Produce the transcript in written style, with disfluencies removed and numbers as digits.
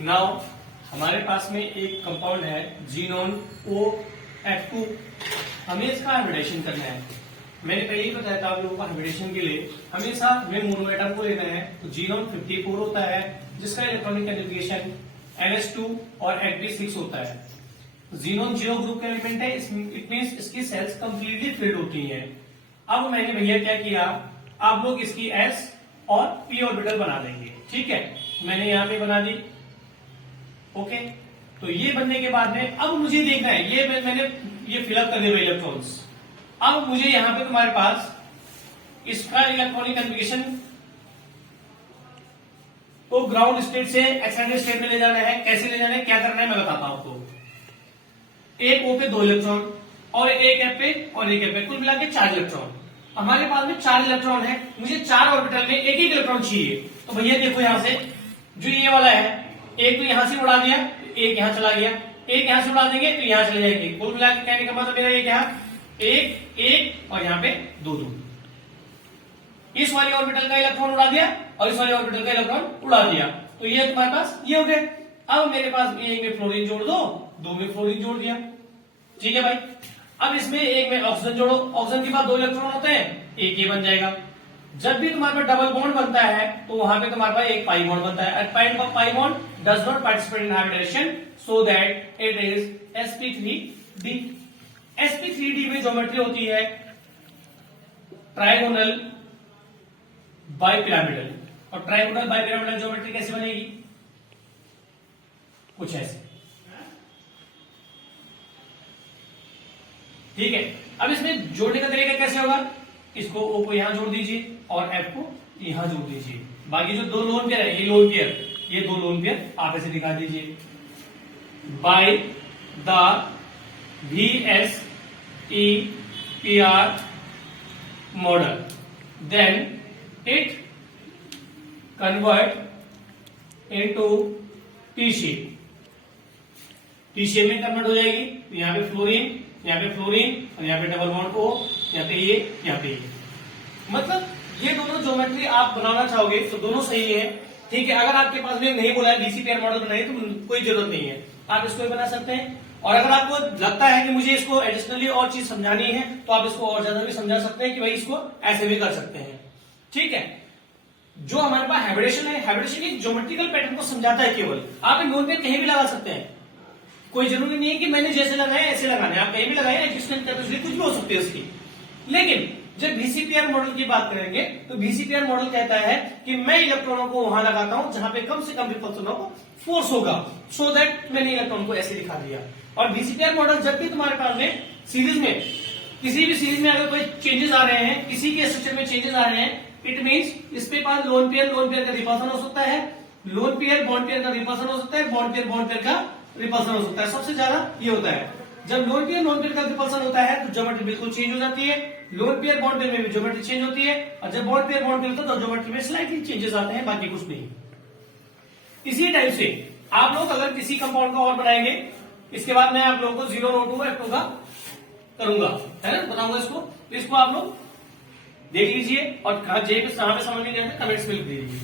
Now हमारे पास में एक कंपाउंड है जीनोन OF2। हमें इसका हाइब्रिडेशन करना है। मैंने पहले ही बताया था आप लोगों को हाइब्रिडेशन के लिए हमेशा हमें मोनो एटम को लेना है। तो जीनोन 54 होता है जिसका इलेक्ट्रॉनिक कॉन्फ़िगरेशन NH2 और Sp6 होता है। जीनोन 0 ग्रुप का एलिमेंट है। इट मींस इसकी सेल्स कंप्लीटली फिल्ड होती हैं। अब मैंने भैया क्या किया, आप लोग इसकी S और P ऑर्बिटल बना देंगे। ठीक है, मैंने यहां पे बना दी। ओके, तो ये बनने के बाद में अब मुझे देखना है, ये मैंने ये फिलअप कर दिए इलेक्ट्रॉन्स। अब मुझे यहां पे तुम्हारे पास इसका इलेक्ट्रॉनिक कॉन्फ़िगरेशन को ग्राउंड स्टेट से एक्साइटेड स्टेट में ले जाना है। कैसे ले जाना है, क्या करना है, मैं बताता हूं आपको। एक O पे 2 इलेक्ट्रॉन और एक F पे और एक F पे, कुल मिला के 4 इलेक्ट्रॉन। हमारे पास में 4 इलेक्ट्रॉन है, मुझे 4 ऑर्बिटल में एक एक इलेक्ट्रॉन चाहिए। तो भैया देखो यहां से जो ये वाला है, एक तो यहां से उड़ा दिया, एक यहां चला गया, एक यहां से उड़ा देंगे तो यहां चले जाएंगे। कुल मिला के कहने का मतलब मेरा ये क्या, एक एक और यहां पे 2 2। इस वाली ऑर्बिटल का इलेक्ट्रॉन उड़ा दिया और इस वाली ऑर्बिटल का इलेक्ट्रॉन उड़ा दिया। तो ये तुम्हारे पास ये हो गए। अब मेरे पास एक में फ्लोरीन जोड़ दो, 2 में फ्लोरीन जोड़ दिया। ठीक है भाई, अब इसमें एक में ऑक्सीजन जोड़ो, ऑक्सीजन के बाद 2 इलेक्ट्रॉन होते हैं, एक ये बन जाएगा। जब भी तुम्हारे पास डबल बॉन्ड बनता है तो वहां पे तुम्हारे पास एक पाई बॉन्ड बनता है। Pi bond does not participate in hybridization so that it is sp3d। sp3d में ज्योमेट्री होती है ट्राइगोनल बाइपिरामिडल। और ट्राइगोनल बाइपिरामिडल ज्योमेट्री कैसे बनेगी, कुछ ऐसे। ठीक है, अब इसमें जोड़ने का तरीका कैसे होगा, इसको O को यहां जोड़ दीजिए और F को यहां जोड़ दीजिए। बाकी जो 2 लोन पेयर है, ये लोन पेयर, ये 2 लोन पेयर आप ऐसे दिखा दीजिए। By the VSEPR model then it convert into T shape. T shape में कन्वर्ट हो जाएगी। तो यहां पे फ्लोरीन, यहाँ पे फ्लोरीन और यहाँ पे डबल बॉन्ड O, यहाँ पे ये, यहाँ पे ये। मतलब ये दोनों ज्योमेट्री आप बनाना चाहोगे तो दोनों सही है। ठीक है, अगर आपके पास में नहीं बोला है VSEPR मॉडल बनाइए तो कोई जरूरत नहीं है, आप इसको भी बना सकते हैं। और अगर आपको लगता है कि मुझे इसको एडिशनली और चीज समझानी है तो आप इसको और ज्यादा भी समझा सकते हैं कि भाई इसको ऐसे भी कर सकते हैं। ठीक है, जो हमारे पास हाइब्रिडेशन है, हाइब्रिडेशन एक ज्योमेट्रिकल पैटर्न को समझाता है केवल। आप नोट में कहीं भी लगा सकते हैं, कोई जरूरी नहीं है कि मैंने जैसे लगाया ऐसे लगाने, आप कहीं भी लगाए, एडजस्टमेंट कैपेसिटी कुछ भी हो सकती है उसकी। लेकिन जब VSEPR मॉडल की बात करेंगे तो VSEPR मॉडल कहता है कि मैं इलेक्ट्रॉनों को वहां लगाता हूं जहां पे कम से कम रिपल्सनों को फोर्स होगा, सो दैट मैंने इलेक्ट्रॉन को ऐसे दिखा दिया। और VSEPR मॉडल जब भी तुम्हारे पास में सीरीज में, किसी भी सीरीज में अगर कोई चेंजेस आ रहे हैं, किसी के स्ट्रक्चर में चेंजेस आ रहे हैं, इट मींस इसके पास लोन पेयर का रिपल्सन हो सकता है, लोन पेयर बॉन्ड पेयर का रिपल्सन हो सकता है, बॉन्ड पेयर का रिपल्सन हो सकता है। सबसे ज्यादा ये होता है जब लोन पेयर का रिपल्सन होता है तो ज्योमेट्री बिल्कुल चेंज हो जाती है। लोन पेयर बॉन्ड पेयर में भी ज्योमेट्री चेंज होती है, और जब बॉन्ड पेयर होता है तो ज्योमेट्री में स्लाइटली चेंजेस आते हैं, बाकी कुछ नहीं। इसी टाइप से आप लोग अगर किसी कंपाउंड का और बनाएंगे, इसके बाद मैं आप लोगों को 002 F2 का करूंगा, है ना, बताऊंगा इसको। इसको आप लोग देख लीजिए और कहां पे समझ नहीं गया कमेंट्स में लिख दीजिए।